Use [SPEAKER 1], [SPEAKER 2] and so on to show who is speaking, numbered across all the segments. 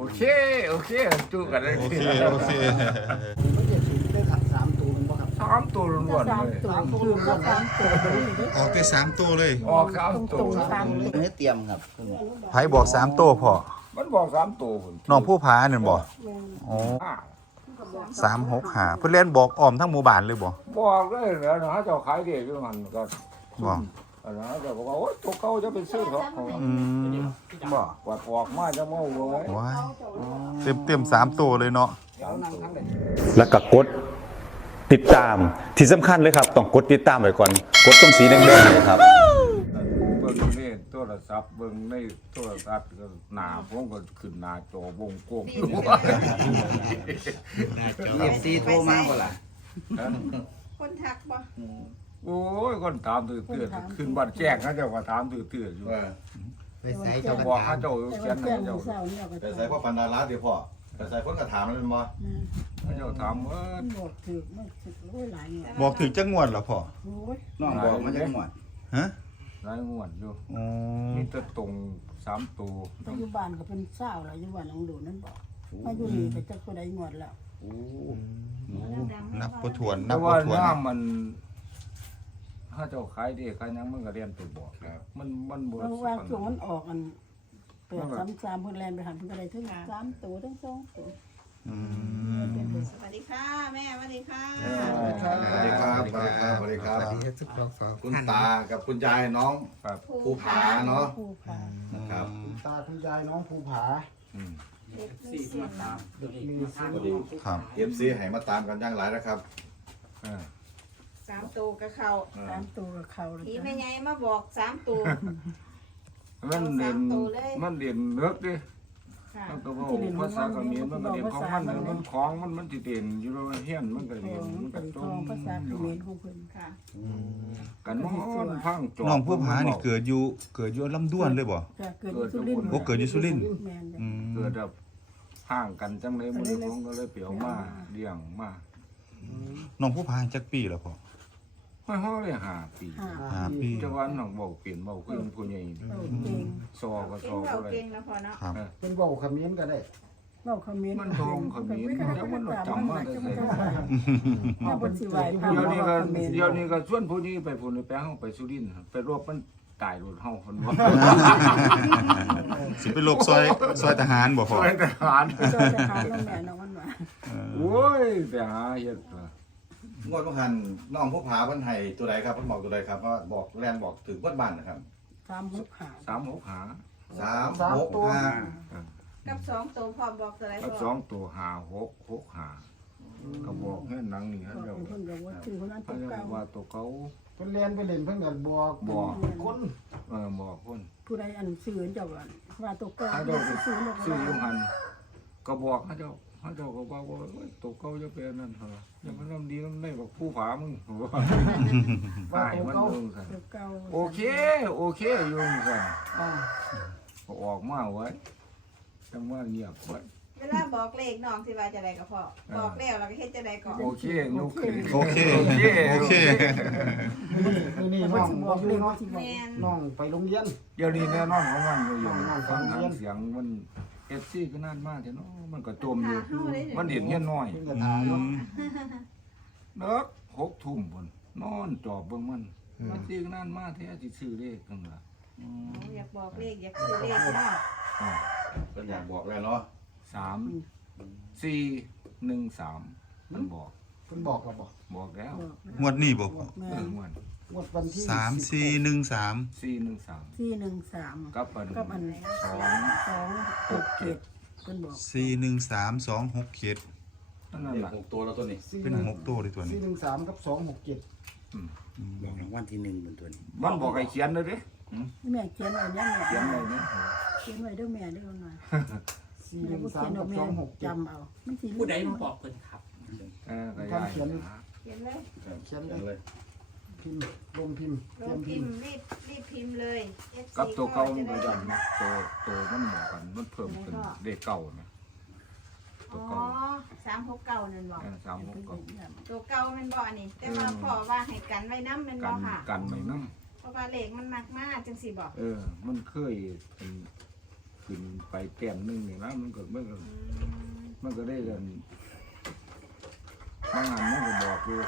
[SPEAKER 1] เคจูกันเลย
[SPEAKER 2] โอเค
[SPEAKER 3] ไม่ได้สิได้ถัก3ตัวมันบ่ครับ
[SPEAKER 1] 3ตัวล้วนเลย
[SPEAKER 3] คือก็3ตัว
[SPEAKER 2] ออกได้3ตัวเลย
[SPEAKER 1] ออก3ตัว
[SPEAKER 4] ไม่เตรียมครับ
[SPEAKER 2] ไผบอก3ตัวพ่อ
[SPEAKER 1] มันบอก3ตัวพุ่น
[SPEAKER 2] น้องผู้พานั่นบ่อ๋อ365เพิ่นเล่นบอกอ้อมทั้งหมู่บ้านเลยบ่
[SPEAKER 1] บอกเลยแล้วนะเจ้าขายเด็กอยู่มันก็
[SPEAKER 2] บ่
[SPEAKER 1] นะเจ้าก็บอกโอ้ยตัวเขาจะเป็นซื้อเขา
[SPEAKER 4] บ่
[SPEAKER 1] กวาดออกมาจะเมาเลย
[SPEAKER 2] ว้ายเต็ม3ตัวเลยเนาะ
[SPEAKER 5] แล้วก็กดติดตามที่สำคัญเลยครับต้องกดติดตามไว้ก่อนกดตรงสีแดงๆเลยครับ
[SPEAKER 1] เบิ่งนี่โทรศัพท์เบิ่งในโทรศัพท์ก็หน้าผมก็ขึ้นหน้าจอวงกลมอยู่
[SPEAKER 4] FC โทรมาบ่ล่ะ
[SPEAKER 6] คนทักบ่
[SPEAKER 1] โอ้ยคนถามตื่นขึ้นบ้านแจ้งนะเจ้าก็ถามตื่นอยู่
[SPEAKER 4] ไปใส่
[SPEAKER 1] เจ้า
[SPEAKER 4] เจ้า
[SPEAKER 1] บอก
[SPEAKER 4] ถา
[SPEAKER 1] ให้
[SPEAKER 4] ม
[SPEAKER 1] เจ้าเขียนให้เจ้า
[SPEAKER 7] ไปใส่พ่อปันดาราเดี๋ยวพ่อไปใส่คนกระถามมันเป็นบ่
[SPEAKER 1] ให้เจ้าถามว่า
[SPEAKER 3] บอกถือไม่ถือโอ้ยหลายเนี่ย
[SPEAKER 2] บอกถึงจักงวดเหรอพ่อ
[SPEAKER 3] โอ้ย
[SPEAKER 4] น้องบอกมาจากหมด
[SPEAKER 2] ฮะ
[SPEAKER 1] หลายงวดอยู่
[SPEAKER 2] อ๋อ
[SPEAKER 1] มีแต่ตรง3ตัว
[SPEAKER 3] ปัจจุบันก็เป็นเศร้าแล้วอยู่บ้านหลังโดนนั่นบอกมาอยู่นี่ก็จะก็ได้งวดแล้ว
[SPEAKER 2] นับบ่ถ้วนนั
[SPEAKER 1] แต่
[SPEAKER 2] บบ่
[SPEAKER 1] ว่า
[SPEAKER 2] ถ้วน
[SPEAKER 1] น้ำมันถ้าเจ้าขายดีขายยังมันก็เรียนตัวบอกมันบ่
[SPEAKER 3] บางวันช่วงมันออกอัน833เพิ่นแล่นไปหันเพิ่นก็ได้ถึง3ตัวทั้ง2ตัว
[SPEAKER 2] อืม
[SPEAKER 6] สวัสดีค่ะแม่สวัสดีค่ะ
[SPEAKER 7] สวัสดีครับสวัสดีครับสวัสดีครับคุณตากับคุณยายน้อง
[SPEAKER 1] ครับ
[SPEAKER 7] ภูผาเนาะ
[SPEAKER 3] ผู้พา
[SPEAKER 7] นะครับ
[SPEAKER 3] ตาคุณยายน้องภูผา
[SPEAKER 1] อืม
[SPEAKER 3] มีสิ
[SPEAKER 2] ครับ
[SPEAKER 7] FC ให้มาตามกันอย่างหลายนะครับ
[SPEAKER 6] 3ตัวกับเขา
[SPEAKER 3] 3ตัวกับเขาเลย
[SPEAKER 6] ผีแม่ใหญ่มาบอก3ตัว
[SPEAKER 1] มันเรียน
[SPEAKER 6] เอา3ตัวเลย
[SPEAKER 1] มันเรียนเลิกดิ
[SPEAKER 6] ค่ะ
[SPEAKER 1] มันก็บอกภาษาเขมรมันก็เรียนของมันของมันสิเด่นอยู่โรงเรียนมันก็เรียนมันก็
[SPEAKER 3] เป็น
[SPEAKER 1] ต้
[SPEAKER 3] ทองภาษาเขมรของเพิ่น
[SPEAKER 6] ค่ะ
[SPEAKER 1] กันนอนพังจอ
[SPEAKER 2] น้องผู้พานี่เกิดอยู่ลำดวนเลยบ่
[SPEAKER 3] จะเกิดอยู่สุรินทร์
[SPEAKER 2] โอ้เกิดอยู่สุรินทร์
[SPEAKER 3] แม่นจ้ะ
[SPEAKER 2] อืม
[SPEAKER 1] เกิดแบบห่างกันจังเลยมันผมก็เลยเปลี่ยวมาเลี้ยงมา
[SPEAKER 2] น้องผู้พาจักปีแล้วพ่อ
[SPEAKER 1] ห้อยเลย5 ปี
[SPEAKER 2] 5 ปี
[SPEAKER 1] จังหวะน้องบอกเปลี่ยนบอกคือผู้ใหญ่
[SPEAKER 3] เอาเก่ง
[SPEAKER 1] ซอก็
[SPEAKER 6] เก่
[SPEAKER 1] ซ
[SPEAKER 6] ง
[SPEAKER 1] อ
[SPEAKER 6] เรา
[SPEAKER 1] ก็เลย
[SPEAKER 6] เก่งแล้วพอเนาะ
[SPEAKER 2] ครับ
[SPEAKER 3] เป็นเว้าเขมรก็ได้เว้าเขมร
[SPEAKER 1] มันทองเขมรแล้วมันจำมาได้ไส
[SPEAKER 3] ถ้าบ่สิไหวพา
[SPEAKER 1] เดี๋ยวนี้ก็
[SPEAKER 3] เขมร
[SPEAKER 1] เดี๋ยวนี้ก็ชวนผู้นี้ไปผู้นี้ไปเฮาไปสุรินทร์ไปรบมันตายรถเฮาคนบ่
[SPEAKER 2] สิเป็นโรคซอยทหารบ่พ่อ
[SPEAKER 1] ไปทหาร
[SPEAKER 3] ซอยทหารนั่นแหละน้องมันว่า
[SPEAKER 1] โอ้ยไปหาเฮ็ด
[SPEAKER 7] งวดเมื่อหันน้องภูผาเพิ่นให้ตัวใดครับเพิ่นบอกตัวใดครับว่าบอกแลนบอกถึงเพิ่นบ้านนะครับ
[SPEAKER 3] 365
[SPEAKER 1] 3 6หา
[SPEAKER 7] 365
[SPEAKER 6] กับ2ตัวพร้อมบอกตัวไหน
[SPEAKER 1] กับ
[SPEAKER 6] พอ
[SPEAKER 1] 2ตัว5 6 6หาก็บอกให้หนังนี่ฮะ
[SPEAKER 3] ก็
[SPEAKER 1] เดี๋ยว
[SPEAKER 3] เพิ่นก็ว่าชื่อคนนั้น
[SPEAKER 1] เขา
[SPEAKER 3] ตัว
[SPEAKER 1] จะ
[SPEAKER 3] เก่า
[SPEAKER 1] ว่าตัวเขา
[SPEAKER 3] เพิ่นเรียนไปเล่นเพิ่นก็บอก
[SPEAKER 1] บอก
[SPEAKER 3] คน
[SPEAKER 1] บอกคน
[SPEAKER 3] ผู้ใดอันซื้อเจ้าว่าว่าตัวเก่า
[SPEAKER 1] เขาเจ้าก็
[SPEAKER 3] ซื้อแล้ว
[SPEAKER 1] ซื้อยุหันก็บอกเขาเจ้าก็บอกว่าตัวเขาจะเป็นนั่นเหรออย่ามันน้ำดีน้ำได้บอกผู้ผามึงว่าตายมันลงสั่น
[SPEAKER 3] ตัวเก่า
[SPEAKER 1] โอเคอยู่สั่น
[SPEAKER 3] อ่า
[SPEAKER 1] ก็ออกมาไว้จังว่าเงียบไว้
[SPEAKER 6] เวลาบอกเลขน้องสิว่าจะได้ก็พอบอกแล้วเราก็เฮ็ดจะได้ก่อน
[SPEAKER 1] โอเคลุกขึ้น
[SPEAKER 2] โอเค
[SPEAKER 3] นี่น้องบอกเลยน้อง
[SPEAKER 6] แม่น
[SPEAKER 3] น้องไปโรงเรียน
[SPEAKER 1] เดี๋ยวนี้แน่นอนของมันอยู่ฟังทางเสียงมันเอฟซีก็นั่นมากเนาะมันก็จมอยู่มันเด่นเงี้ยน้อย
[SPEAKER 3] เพิ่นก็ถามเนาะ
[SPEAKER 1] เด็ก6 ทุ่มบนนอนจอบเบิ่งมันมันซีก็นั่นมากแท้สิซื้อเลขกันล่ะ
[SPEAKER 6] อยากบอกเลขอยากซื้อเลขเนาะ
[SPEAKER 7] เพิ่นอยากบอกแล้วเนาะ
[SPEAKER 1] 3-4-1-3มันบอก
[SPEAKER 3] เพิ่นบอกเราบอก
[SPEAKER 1] บอกแล้ว
[SPEAKER 2] งวดนี้บ่พ่อ
[SPEAKER 3] แม่
[SPEAKER 1] ม่วน
[SPEAKER 3] งวดวันที่
[SPEAKER 2] 3413
[SPEAKER 1] 4-1-3
[SPEAKER 3] 413
[SPEAKER 1] กับอัน
[SPEAKER 3] กับอัน 267เพิ่นบอก
[SPEAKER 2] 413267
[SPEAKER 1] นั่น
[SPEAKER 7] เลข
[SPEAKER 1] ล่ะ
[SPEAKER 7] 6ตัวแล้วตัวนี้
[SPEAKER 2] เป็น6ตัวเลยตัวนี้
[SPEAKER 3] 413กับ267
[SPEAKER 4] บอกรางวัลที่1บนตัวนี้
[SPEAKER 1] มันบอกให้เขียนเลยดิ
[SPEAKER 3] แม่เขียนไว้ยัง
[SPEAKER 1] เขียน
[SPEAKER 3] แม่
[SPEAKER 1] เลยนี่
[SPEAKER 3] เขียนไว้เด้อแม่เด้อหน่อยแม่บ่เขียนดอกแม่จำเอามันสิ
[SPEAKER 8] ผู้ใดมาบอกเพิ่นครับ
[SPEAKER 1] ก็ได้
[SPEAKER 6] เขียนเลย
[SPEAKER 3] เขียน
[SPEAKER 7] เขียน
[SPEAKER 3] เล
[SPEAKER 7] เลย ย
[SPEAKER 3] พิมพ์ลงพิมพ์
[SPEAKER 6] ล
[SPEAKER 3] เตรีย
[SPEAKER 6] ง
[SPEAKER 3] ม
[SPEAKER 6] พิ
[SPEAKER 3] พิ
[SPEAKER 6] ม
[SPEAKER 3] ม
[SPEAKER 6] พ์
[SPEAKER 3] พ์
[SPEAKER 6] รีบพิมพ์เลย FC
[SPEAKER 1] กับตัวเก่ามัน
[SPEAKER 6] จะ
[SPEAKER 1] ก็
[SPEAKER 6] ได้
[SPEAKER 1] ยันนะตัวมันบอกกันมันเพิ่มขึ้นเลขเก่านะ
[SPEAKER 6] อ๋อ369นั่นบอก
[SPEAKER 1] 3-6
[SPEAKER 6] ตัวเก่าแมันบ่อันนี้แต่ว่าพ่อว่าให้กันไว้นำแม่นบ่ค่ะ
[SPEAKER 1] กันไม่น้
[SPEAKER 6] เพราะว่าเลขมันมากจังสิบอก
[SPEAKER 1] ำมันเคยเป็นขึ้นไปแต้มหนึงนี่นะมันก็ได้กันบางอันมันก็บอกอยู่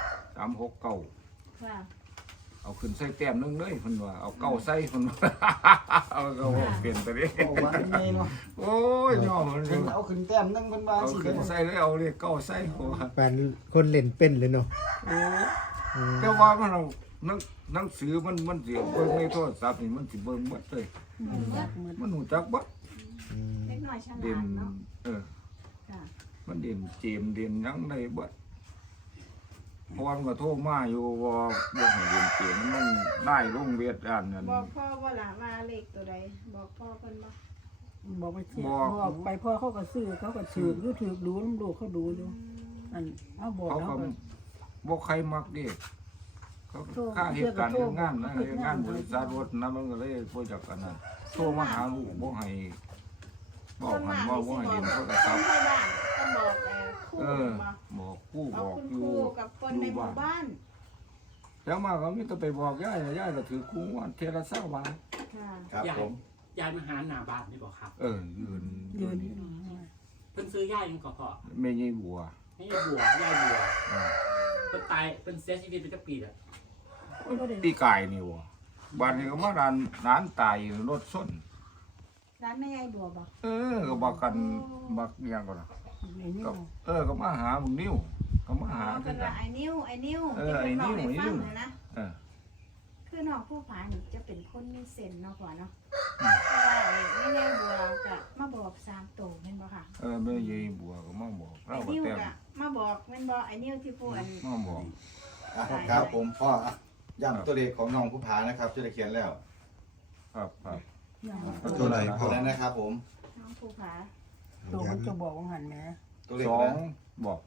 [SPEAKER 1] 369
[SPEAKER 6] ค่ะ
[SPEAKER 1] เอาขึ้นใส่แต้มหนึงเลยเพิ่นว่าเอาเก้าใส่เพิ่นว่า เอาก็บอกเปลี่ยนไปดิ
[SPEAKER 8] โอ้วันนี้เนาะ
[SPEAKER 1] โอ้ยย่อมัน
[SPEAKER 8] เพิ่นเอาขึ้นแต้มนึงเพิ่นว่า
[SPEAKER 1] เอา
[SPEAKER 8] สิ
[SPEAKER 1] ขึ้นใส่เลยเอาเลขเก้าใส่โอ้
[SPEAKER 9] ปานคนเล่นเป็นเลยเนาะ
[SPEAKER 1] แต่ว่ามันเอาหนังสือมันสิเบิ่งในโทรศัพท์นี่มันสิเบิ่งหมดเลย มันหูจักบัด
[SPEAKER 6] เล็กน้อยฉ
[SPEAKER 1] เด่
[SPEAKER 6] ลาน ดเนาะค่ะ
[SPEAKER 1] มันเด่นเจมเด่นหยังได้บัดเพราะว่ามันก็โทรมาอยู่ว่าบ่ให้เด่นเจมมันได้ลงเวียดอ่านนั่น
[SPEAKER 6] บอกพ่อว่าล่ะว่าเลขตัวใดบอกพ่อเพิ่นบ่
[SPEAKER 3] บอกไปเสียบอกไปพ่อเขาก็ซื้อเขาก็ถืออยู่ถือดูน้ำดูเขาดูอยู่อันเอาบอก
[SPEAKER 1] เขา
[SPEAKER 3] เขา
[SPEAKER 1] ก็
[SPEAKER 3] ก็
[SPEAKER 1] บ่ใครมักเด็กเขาค่าเหตุการณ์เรื่องงานนะเรื่องงานบริษัทรถนะมันก็เลยบ่จักกันนั่นโทรมาหาลูกบ่ให้บอกหันว่าบ่ให้เห็นโทรศัพท์
[SPEAKER 6] ให้บ้านก็บอกคู่
[SPEAKER 1] เออ
[SPEAKER 6] มา
[SPEAKER 1] บอกคู่
[SPEAKER 6] บบ อ
[SPEAKER 1] อก ก
[SPEAKER 6] คุณ
[SPEAKER 1] อ
[SPEAKER 6] ค
[SPEAKER 1] ยู่
[SPEAKER 6] รูกับคนในหมู่บ้าน
[SPEAKER 1] แล้วมาก็มีแต่ไปบอกย่ายก็ถือคู่ว่าเทระ20 บาท
[SPEAKER 6] ค่ะ
[SPEAKER 7] ครับ
[SPEAKER 10] ยาย
[SPEAKER 7] ผม
[SPEAKER 10] ยายมาหาหน้าบ้านนี่บอกครับ
[SPEAKER 1] ยืน
[SPEAKER 3] ยืน
[SPEAKER 10] เพิ่นซื้อยายยังก่อพอ
[SPEAKER 1] แม่ยี่บัว
[SPEAKER 10] ให้ยายบัวยายบัว
[SPEAKER 1] เออ
[SPEAKER 10] เพิ่นตายเพิ่นเสียชีวิตไปจักปีแล้ว
[SPEAKER 1] ปีกายนี่ว่บ้านนี้ก็มาร้านตายรถส้น
[SPEAKER 6] ร้านแม่ยายบัวบอก
[SPEAKER 1] ก็บอกกันบักอย่างก่อนนะก็ก็มาหามึงนิ้วก็มาหา
[SPEAKER 6] เป็
[SPEAKER 1] กัน น
[SPEAKER 6] ว่าไอ้นิ้วที่เพิ่นบอกให้ฟังนะ
[SPEAKER 1] เออ
[SPEAKER 6] คือน้องผู้ผานี่จะเป็นคนมีเซนเนาะพ่อเนาะเพราะว่าแม่ยายบัวก็มาบอก3ตัวแม่นบ่ค่ะ
[SPEAKER 1] แม่ยี่บัวก็มาบอก
[SPEAKER 6] ไอ้
[SPEAKER 1] เราก็
[SPEAKER 6] นิ้ว
[SPEAKER 1] แต่ง
[SPEAKER 6] ก็มาบอกแม่นบ่ไอ้นิ้วที่ผู้อัน
[SPEAKER 1] มาบอก
[SPEAKER 7] อ่ะครับผมพ่ออ่ะย้ำตัวเลขของน้องผู้ผานะครับจะได้เขียนแล้ว
[SPEAKER 1] ครับ
[SPEAKER 2] ตัวไหนพ่
[SPEAKER 7] ตั
[SPEAKER 2] อ
[SPEAKER 7] วนั้นนะครับผม
[SPEAKER 6] น้องผู้ผา
[SPEAKER 3] ตัวมันจะบอกว่าหันแหม
[SPEAKER 7] ตัวเลข
[SPEAKER 1] สอง
[SPEAKER 7] นะ
[SPEAKER 1] บอก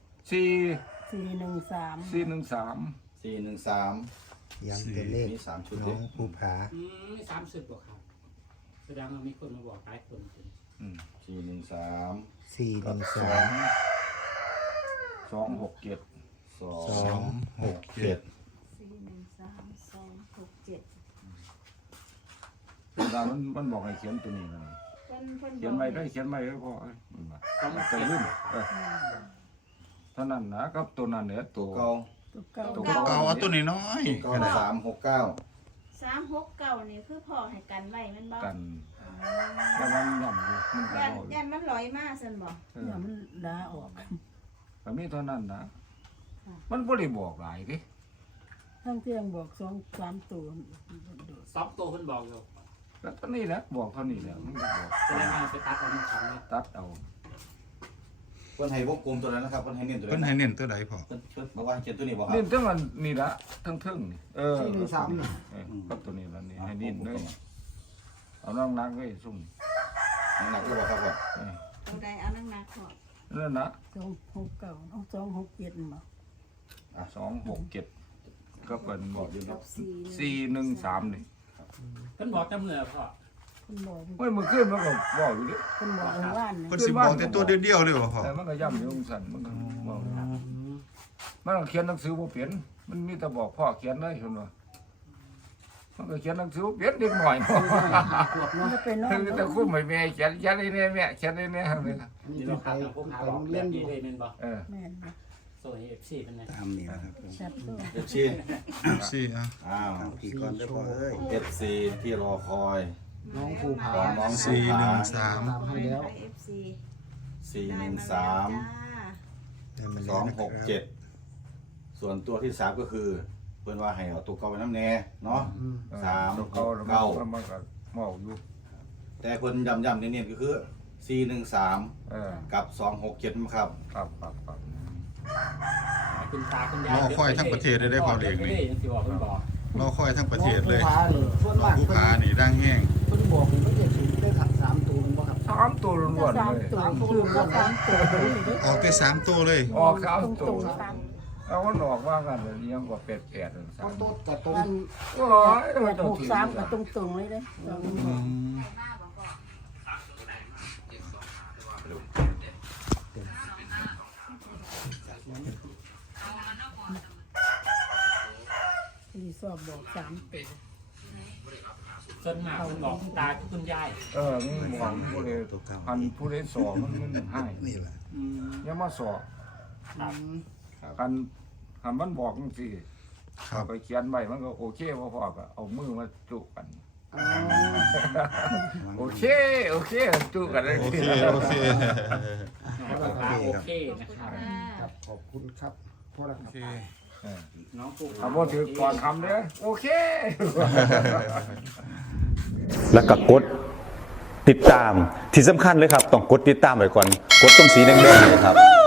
[SPEAKER 3] 413
[SPEAKER 1] 413
[SPEAKER 7] 413
[SPEAKER 9] ย้ำตัวเลข
[SPEAKER 7] มี3ชุด
[SPEAKER 9] น้
[SPEAKER 7] เล
[SPEAKER 9] อย งภูผา
[SPEAKER 10] มี30บ่ครับแสดงว่ามีคนมาบอกหลายคนจริง
[SPEAKER 7] 413
[SPEAKER 9] 413
[SPEAKER 1] 267
[SPEAKER 7] 267
[SPEAKER 6] 413 267
[SPEAKER 1] เวลามันบอกให้เขียนตัวนี้นะ
[SPEAKER 6] เพิ่น
[SPEAKER 1] เขียนไว้ได้เขียนไว้ก็พอมันจะลืมเท่านั้นนะครับตัวนั้นเนี่ยตัว
[SPEAKER 7] เก้า
[SPEAKER 3] ตัวเก่า
[SPEAKER 2] เอาตัวนี้น้อย
[SPEAKER 7] 369
[SPEAKER 6] 369นี่คือพ่อให้กันไว้แม่นบ่
[SPEAKER 1] กันแต่มันย่ำอยู่มันก็
[SPEAKER 6] ย่านมันลอยมาซั่นบ่
[SPEAKER 3] เนี่ยมันลาออก
[SPEAKER 1] ก็มีเท่านั้นนะมันบ่ได้บอกหลายดิ
[SPEAKER 3] ทั้งเที่ยงบอก2-3ตัว
[SPEAKER 10] 2ตัวเพิ่นบอกอยู่
[SPEAKER 1] แล้วเท่านี้แหละบอกเท่านี้แหละมันก็บอก
[SPEAKER 10] แสดงว่าไปตัดเอาหนึ่งครั้งเลย
[SPEAKER 1] ตัดเอา
[SPEAKER 7] เพิ่นให้วงกลมตัวนั้นนะครับเพิ่นให้เน้นตัว
[SPEAKER 2] เพิ่น
[SPEAKER 7] นั้น
[SPEAKER 2] ให้เน้นตัวใดพ่อ
[SPEAKER 7] เพิ่นบอกว่าให้เขียนตัวนี้บ่ครับ
[SPEAKER 1] นี่ทั้งอันนี่ละทั้งเทิงนี่
[SPEAKER 8] 413นี่
[SPEAKER 1] ก็ตัวนี้ละนี่ให้นิ่เลยเอาน้องนักไว้ซุ่ม
[SPEAKER 7] หนักเลยบ่ครับพ่อ
[SPEAKER 6] ตัวใดเอานักๆพ่อ
[SPEAKER 1] นั่นนะ
[SPEAKER 3] 269เอา267มา
[SPEAKER 1] 267ก็เป็นบอกอยู่
[SPEAKER 6] กั
[SPEAKER 1] แล้ว
[SPEAKER 6] บ
[SPEAKER 1] 413นี่
[SPEAKER 10] เพิ่นบอกจำเนื้อพ่อ
[SPEAKER 3] คุณบอก
[SPEAKER 1] เฮ้ยมื้อคืนมันก็บอกอยู่ดิ
[SPEAKER 3] คุณบอกทางบ้าน
[SPEAKER 2] เพิ่นสิบอกแต่ตัวเดียวๆเลยบ่พ่อ
[SPEAKER 1] แต่มันก็ย่ำอยู่สั่นมันก็บอกมันก็เขียนหนังสือบ่เปลี่ยนมันมีแต่บอกพ่อเขียนได้เห็นบ่มันก็เขียนหนังสือบ่เปลี่ยนนิดหน่อย
[SPEAKER 3] มันจะเป็นน้อง
[SPEAKER 1] คือแต่คุ้มให้แม่เขียนเขียนได้แน่แม่เขียนได้แน่เลย
[SPEAKER 10] นี่เราครับทางผู้ค้าบอกแบบนี้เลยแม่นบ่
[SPEAKER 3] แม่นบ่
[SPEAKER 10] โซ่ให้ FC เป็นไง
[SPEAKER 4] ตามนี้นะครับผม
[SPEAKER 3] ชัดตัว
[SPEAKER 7] FC
[SPEAKER 2] สี่อ่ะ
[SPEAKER 7] อ้าว
[SPEAKER 4] ตามพี่ก่อนเด้อพ่อเอ้ย
[SPEAKER 7] FC ที่รอคอย
[SPEAKER 8] น้องภูผา
[SPEAKER 7] น้อง
[SPEAKER 2] 413
[SPEAKER 8] ตามให้แล้ว
[SPEAKER 6] ไป FC
[SPEAKER 7] 413
[SPEAKER 9] ได้มาแล้วนะครับ
[SPEAKER 7] 267ส่วนตัวที่3ก็คือเพิ่นว่าให้เอาตัวเก่าไว้นำแน่เนาะ
[SPEAKER 1] ตัวเก่าแล้วมันก็เมาอยู่
[SPEAKER 7] แต่เพิ่นย้ำๆเน้นๆก็คือ413กับ267นะครับ
[SPEAKER 1] ครับ
[SPEAKER 10] คุณตาคุณยาย
[SPEAKER 2] รอคอยทั้งประเทศได้พอเลขนี่
[SPEAKER 10] ยังสิบอกเพิ่นบอก
[SPEAKER 2] รอคอยทั้งประเทศเลย
[SPEAKER 8] น้องภูผานี่ส่วน
[SPEAKER 2] น้อ
[SPEAKER 8] มาง ก
[SPEAKER 2] ภูผานี่ดังแห้ง
[SPEAKER 8] เพิ่นบอกเพิ่นจะถึงได้3ตัวมันบ่ครับ
[SPEAKER 1] 3ตัวล้วนๆเลย
[SPEAKER 3] 3ตัวคือว่า3ตัวนี่เด้
[SPEAKER 2] ออกแต่3ตัวเลย
[SPEAKER 1] ออก3ตัว
[SPEAKER 3] 3
[SPEAKER 1] เอามันออกว่ากันเลยยังกว่า8
[SPEAKER 8] ต้นต้นกับตรง
[SPEAKER 3] อัน
[SPEAKER 1] โอ้ยมันต้องถือ
[SPEAKER 3] 63ก็ตรงๆเลยเด้
[SPEAKER 2] อืม
[SPEAKER 3] ที่สอบบอก3ตัว
[SPEAKER 10] ส่วนมากมันบอกตากับคุณยาย
[SPEAKER 1] มันบอกผู้ใดอันผู้ใดสอบมันให้
[SPEAKER 9] นี่แหละ
[SPEAKER 1] อย่ามาสอบ
[SPEAKER 10] ครับ
[SPEAKER 1] คันมันบอกจังซี่
[SPEAKER 2] ครับ
[SPEAKER 1] ไปเขียนไว้มันก็โอเคบ่พอก็เอามือมาจุกัน โอเคจุกันเลย
[SPEAKER 2] โอเคโอเค
[SPEAKER 10] โอเคนะครับ
[SPEAKER 8] ครับขอบคุณครับพ่อละครับ
[SPEAKER 10] น้องผู้
[SPEAKER 1] ถ้าบ่ถือก่อนทำเด้อโอเค
[SPEAKER 5] แล้วก็กดติดตามที่สำคัญเลยครับต้องกดติดตามไว้ก่อนกดตรงสีแดงๆเลยครับ